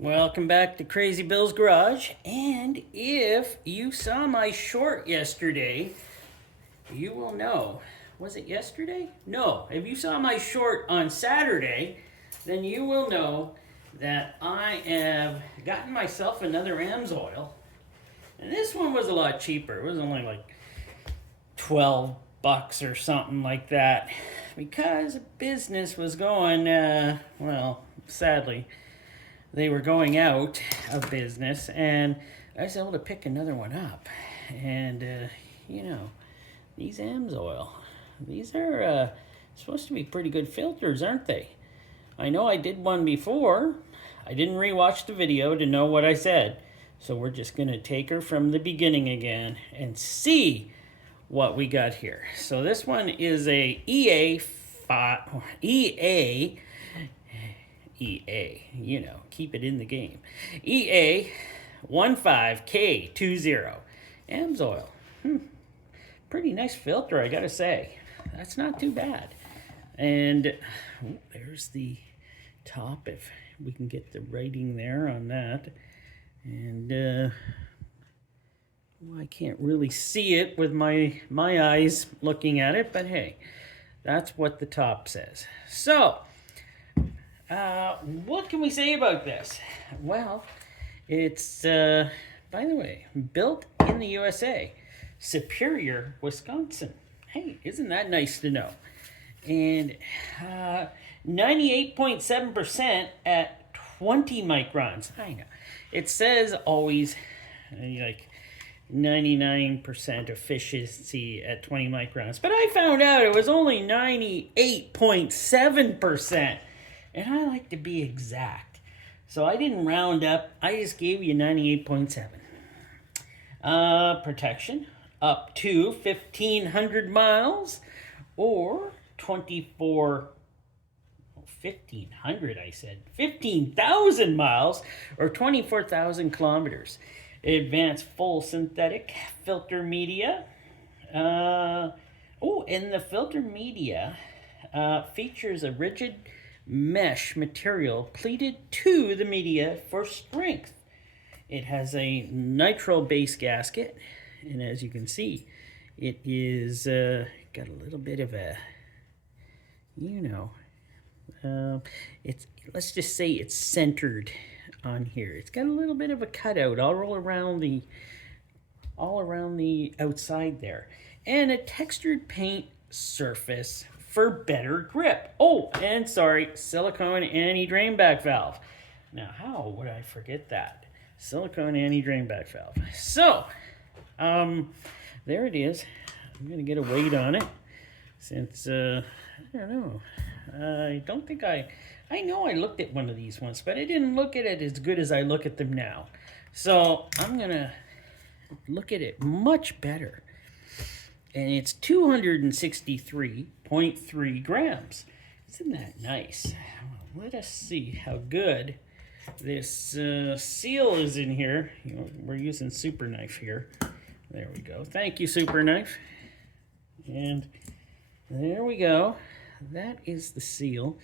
Welcome back to Crazy Bill's Garage. And if you saw my short yesterday, you will know. Was it yesterday? No. If you saw my short on Saturday, then you will know that I have gotten myself another AMSoil. And this one was a lot cheaper. It was only like 12 bucks or something like that. Because business was going, sadly, they were going out of business, and I was able to pick another one up. And these AMSoil, these are supposed to be pretty good filters, aren't they? I know I did one before. I didn't rewatch the video to know what I said, so we're just going to take her from the beginning again and see what we got here. So this one is a EA, keep it in the game. EA15K20 AMSoil. Pretty nice filter, I gotta say. That's not too bad. And there's the top, if we can get the writing there on that. And I can't really see it with my eyes looking at it, but hey, that's what the top says. So, what can we say about this? Well, it's, by the way, built in the USA, Superior, Wisconsin. Hey, isn't that nice to know? And 98.7% at 20 microns. I know. It says always, 99% efficiency at 20 microns. But I found out it was only 98.7%. And I like to be exact. So I didn't round up. I just gave you 98.7. Protection up to 1,500 miles or 1,500 I said. 15,000 miles or 24,000 kilometers. Advanced full synthetic filter media. And the filter media features a rigid mesh material pleated to the media for strength. It has a nitrile base gasket, and as you can see, it is got a little bit of a, it's, let's just say it's centered on here. It's got a little bit of a cutout all around the outside there, and a textured paint surface for better grip. Oh, and sorry, silicone anti-drain back valve. Now, how would I forget that? Silicone anti-drain back valve. So, there it is. I'm gonna get a weight on it since, I don't know. I don't think I know I looked at one of these once, but I didn't look at it as good as I look at them now. So, I'm gonna look at it much better. And it's 263.3 grams. Isn't that nice? Let us see how good this seal is in here. We're using Super Knife here. There we go. Thank you, Super Knife. And there we go. That is the seal.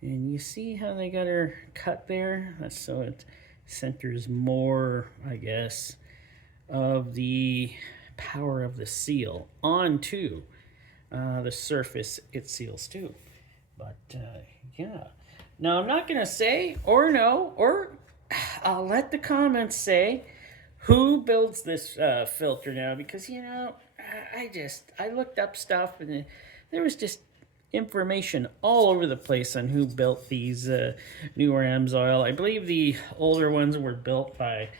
And you see how they got her cut there? That's so it centers more, I guess, of the power of the seal onto the surface it seals to. But yeah, now I'm not gonna say or no, or I'll let the comments say who builds this filter now, because I looked up stuff and there was just information all over the place on who built these newer AMSoil. I believe the older ones were built by,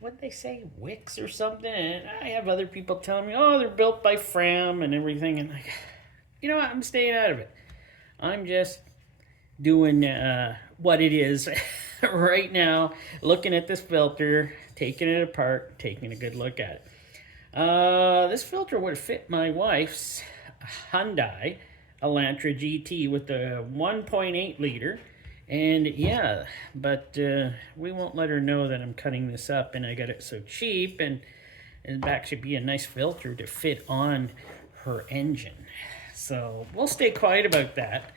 what'd they say, Wix or something? And I have other people telling me, oh, they're built by Fram and everything. And what? I'm staying out of it. I'm just doing what it is right now, looking at this filter, taking it apart, taking a good look at it. This filter would fit my wife's Hyundai Elantra GT with the 1.8 liter. And yeah, but we won't let her know that I'm cutting this up and I got it so cheap, and it'd actually be a nice filter to fit on her engine. So we'll stay quiet about that.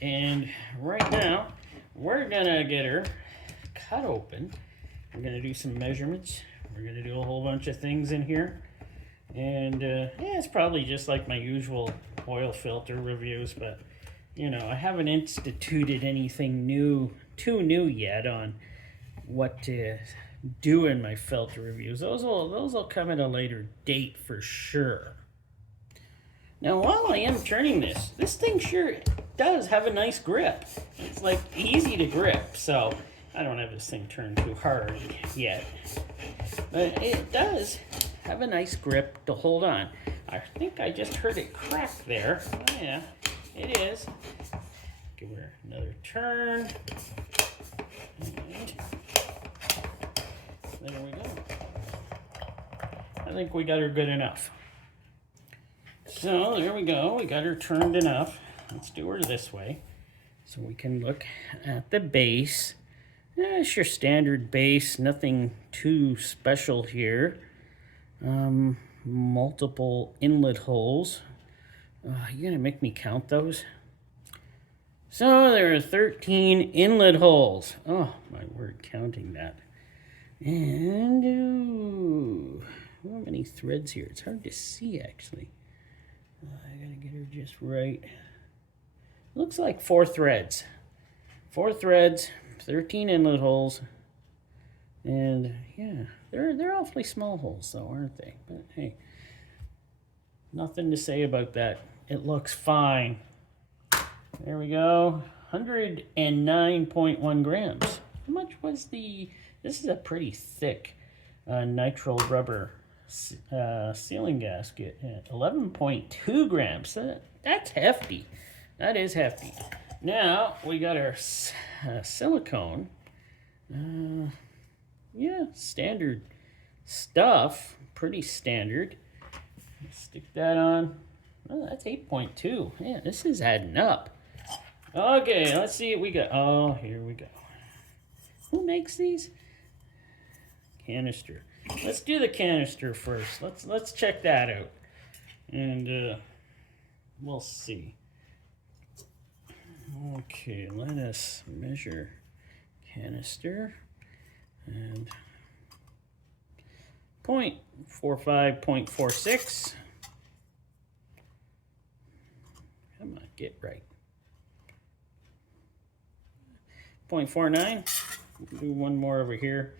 And right now, we're gonna get her cut open. We're going to do some measurements. We're going to do a whole bunch of things in here. And yeah, it's probably just like my usual oil filter reviews, but you know, I haven't instituted anything too new yet on what to do in my filter reviews. Those will come at a later date for sure. Now, while I am turning this thing sure does have a nice grip. It's like easy to grip, so I don't have this thing turned too hard yet. But it does have a nice grip to hold on. I think I just heard it crack there. Oh, yeah, it is. Give her another turn. And there we go. I think we got her good enough. So there we go. We got her turned enough. Let's do her this way so we can look at the base. It's your standard base, nothing too special here. Multiple inlet holes. You gonna make me count those? So there are 13 inlet holes. Oh my word, counting that. And ooh, how many threads here? It's hard to see actually. I gotta get her just right. Looks like 4 threads. 4 threads, 13 inlet holes. And yeah, they're awfully small holes though, aren't they? But hey, nothing to say about that. It looks fine. There we go. 109.1 grams. How much was the... This is a pretty thick nitrile rubber sealing gasket. 11.2 grams. That's hefty. That is hefty. Now we got our silicone. Yeah, standard stuff. Pretty standard. Stick that on. Oh, that's 8.2. Yeah, this is adding up. Okay, let's see what we got. Oh, here we go. Who makes these? Canister. Let's do the canister first. Let's check that out. And we'll see. Okay, let us measure canister. And 0.45, 0.46. Come on, get right. 0.49. Do one more over here.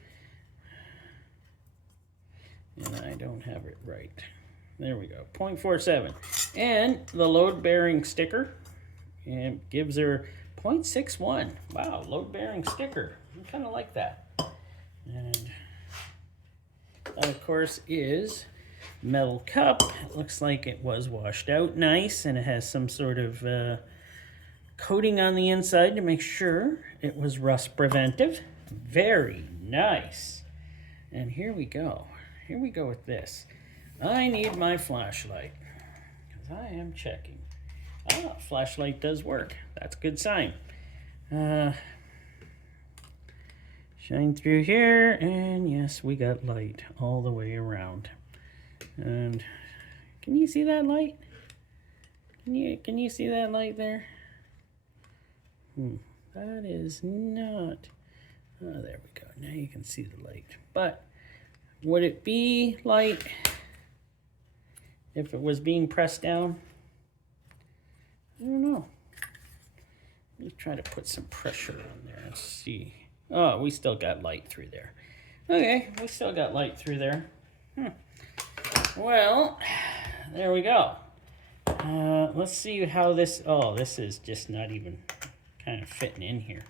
And I don't have it right. There we go. 0.47. And the load-bearing sticker gives her 0.61. Wow, load-bearing sticker. I kind of like that. And that, of course, is metal cup. It looks like it was washed out nice, and it has some sort of coating on the inside to make sure it was rust preventive. Very nice. And here we go. Here we go with this. I need my flashlight because I am checking. Ah, flashlight does work. That's a good sign. Shine through here, and yes, we got light all the way around. And can you see that light? Can you see that light there? That is not. Oh, there we go. Now you can see the light. But would it be light if it was being pressed down? I don't know. Let's try to put some pressure on there and see. Oh, we still got light through there. Okay, we still got light through there. Well, there we go. Let's see how this... Oh, this is just not even kind of fitting in here.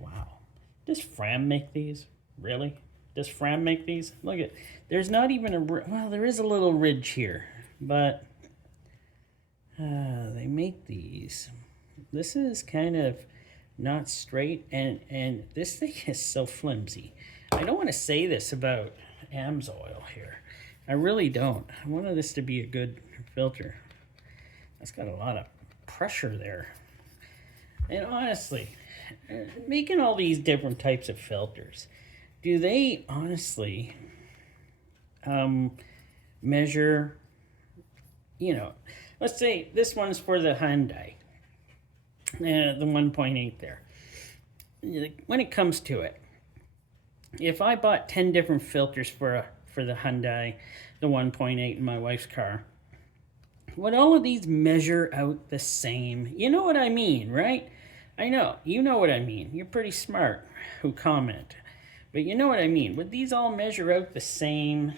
Wow. Does Fram make these? Really? Does Fram make these? Look at... There's not even a... Well, there is a little ridge here, but... they make these. This is kind of not straight, and this thing is so flimsy. I don't want to say this about AMSoil here. I really don't. I wanted this to be a good filter. It's got a lot of pressure there. And honestly, making all these different types of filters, do they honestly measure, you know, let's say this one's for the Hyundai, the 1.8 there. When it comes to it, if I bought 10 different filters for the Hyundai, the 1.8 in my wife's car, would all of these measure out the same? You know what I mean, right? I know, you know what I mean. You're pretty smart who comment. But you know what I mean. Would these all measure out the same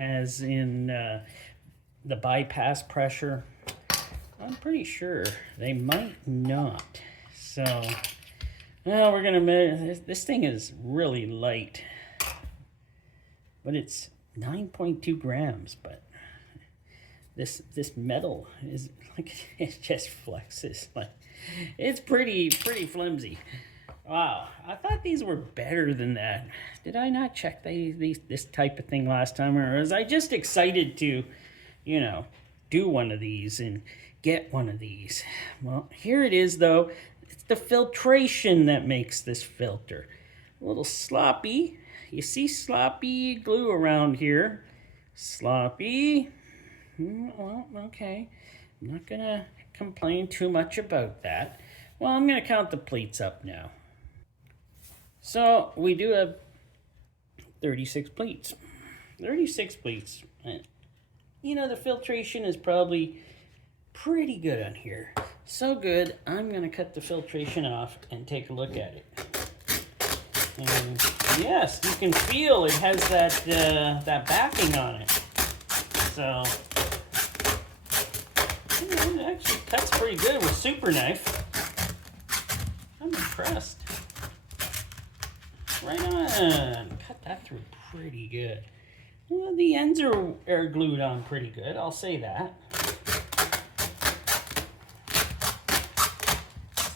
as in the bypass pressure? I'm pretty sure they might not. So, well, we're gonna measure. This thing is really light, but it's 9.2 grams. But this metal is like it just flexes. Like it's pretty flimsy. Wow, I thought these were better than that. Did I not check this type of thing last time, or was I just excited to, you know, do one of these and get one of these? Well, here it is though. It's the filtration that makes this filter a little sloppy. You see sloppy glue around here. Sloppy. Well, okay. I'm not gonna complain too much about that. Well, I'm gonna count the pleats up now. So we do have 36 pleats. 36 pleats. You know, the filtration is probably pretty good on here. So good, I'm gonna cut the filtration off and take a look at it. And yes, you can feel it has that backing on it. So it actually cuts pretty good with super knife. I'm impressed. Right on. Cut that through pretty good. Well, the ends are glued on pretty good, I'll say that.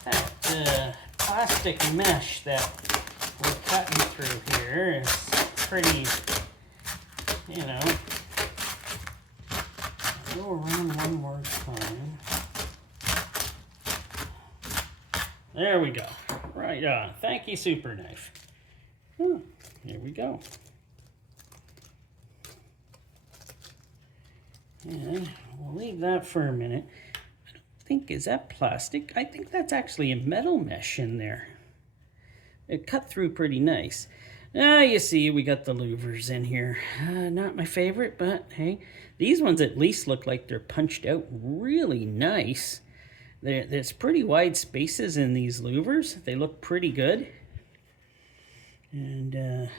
That plastic mesh that we're cutting through here is pretty, you know. Go around one more time. There we go. Right on. Thank you, super knife. Here we go. And we'll leave that for a minute. I don't think, is that plastic? I think that's actually a metal mesh in there. It cut through pretty nice. You see, we got the louvers in here. Not my favorite, but hey, these ones at least look like they're punched out really nice. There's pretty wide spaces in these louvers. They look pretty good. And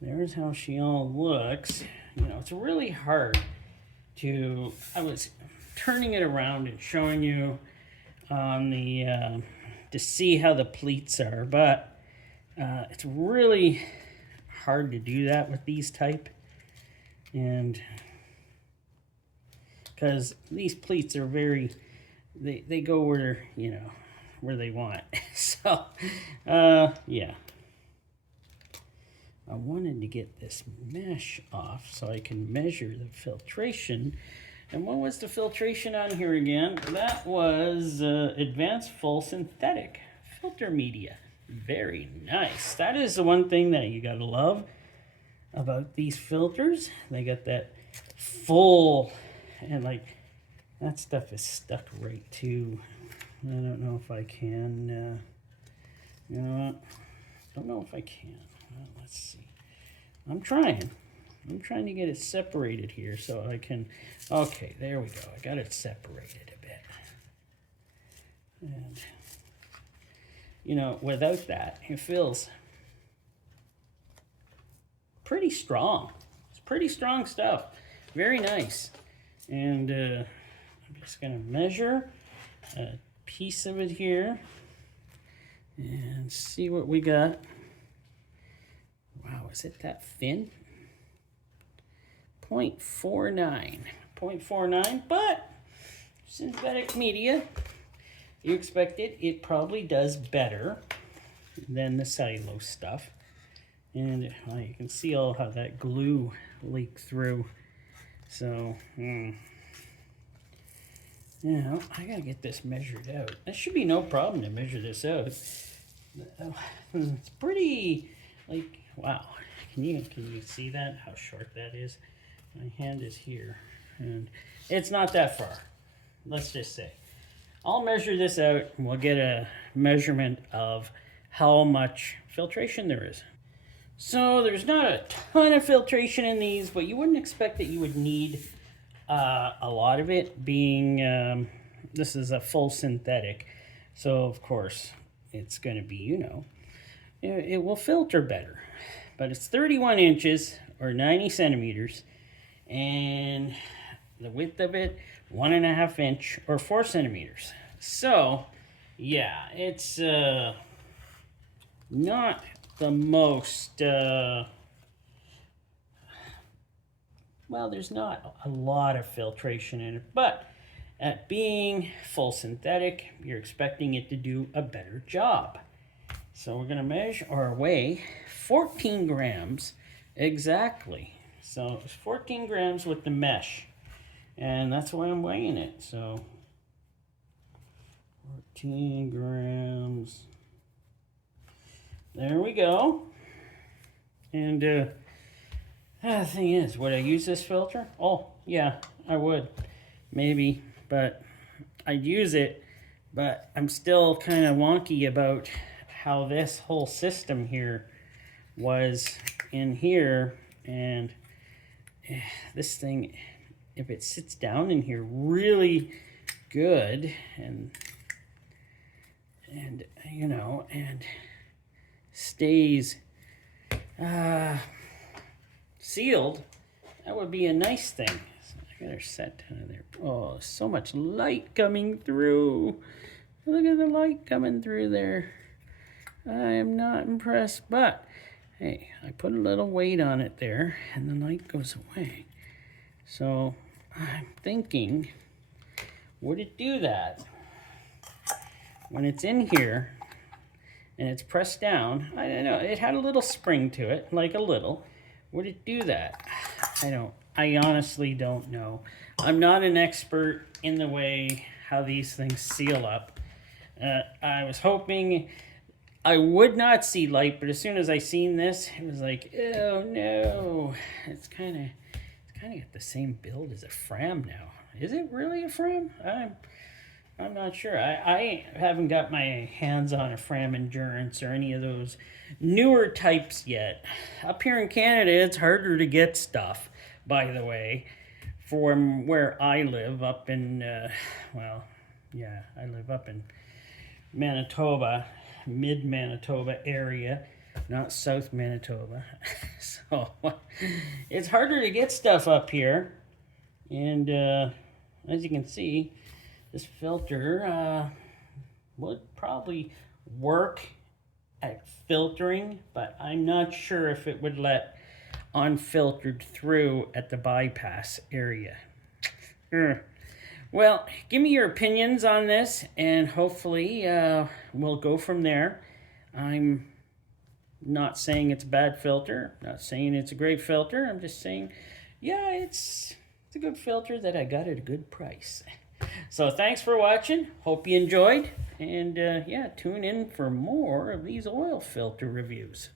there's how she all looks. You know, it's really hard to, I was turning it around and showing you on the, to see how the pleats are, but it's really hard to do that with these type. And because these pleats are very, they go where, you know, where they want. So, yeah. I wanted to get this mesh off so I can measure the filtration. And what was the filtration on here again? That was advanced full synthetic filter media. Very nice. That is the one thing that you gotta love about these filters. They got that full, and like, that stuff is stuck right to. I don't know if I can, you know what? Don't know if I can. Well, let's see. I'm trying to get it separated here so I can, okay, there we go. I got it separated a bit. And, you know, without that, it feels pretty strong. It's pretty strong stuff. Very nice. And I'm just going to measure a piece of it here and see what we got. Wow, is it that thin? 0.49. 0.49, but synthetic media, you expected, it probably does better than the cellulose stuff. And you can see all how that glue leaked through. So, you know, I gotta get this measured out. That should be no problem to measure this out. It's pretty, like, wow. Can you see that? How short that is? My hand is here, and it's not that far. Let's just say. I'll measure this out, and we'll get a measurement of how much filtration there is. So there's not a ton of filtration in these, but you wouldn't expect that you would need a lot of it, being this is a full synthetic. So of course it's going to be, you know, it will filter better. But it's 31 inches or 90 centimeters, and the width of it 1.5 inch or 4 centimeters. So yeah, it's not the most well, there's not a lot of filtration in it, but at being full synthetic, you're expecting it to do a better job. So we're going to measure or weigh 14 grams exactly. So it's 14 grams with the mesh, and that's why I'm weighing it. So 14 grams. There we go. And the thing is, would I use this filter? Oh, yeah, I would. Maybe, but I'd use it. But I'm still kind of wonky about how this whole system here was in here. And this thing, if it sits down in here really good and you know, and stays sealed, that would be a nice thing. So I got her set down there. Oh, so much light coming through. Look at the light coming through there. I am not impressed, but hey, I put a little weight on it there and the light goes away. So I'm thinking, would it do that when it's in here and it's pressed down? I don't know, it had a little spring to it, like a little. Would it do that? I honestly don't know. I'm not an expert in the way how these things seal up. I was hoping I would not see light, but as soon as I seen this, it was like, oh no. It's kind of got the same build as a Fram now. Is it really a Fram? I'm not sure. I haven't got my hands on a Fram Endurance or any of those newer types yet. Up here in Canada, it's harder to get stuff, by the way, from where I live up in, well, yeah, I live up in Manitoba, mid-Manitoba area, not South Manitoba. So it's harder to get stuff up here. And as you can see, this filter would probably work at filtering, but I'm not sure if it would let unfiltered through at the bypass area. Well, give me your opinions on this, and hopefully we'll go from there. I'm not saying it's a bad filter, not saying it's a great filter. I'm just saying, yeah, it's a good filter that I got at a good price. So thanks for watching. Hope you enjoyed. And yeah, tune in for more of these oil filter reviews.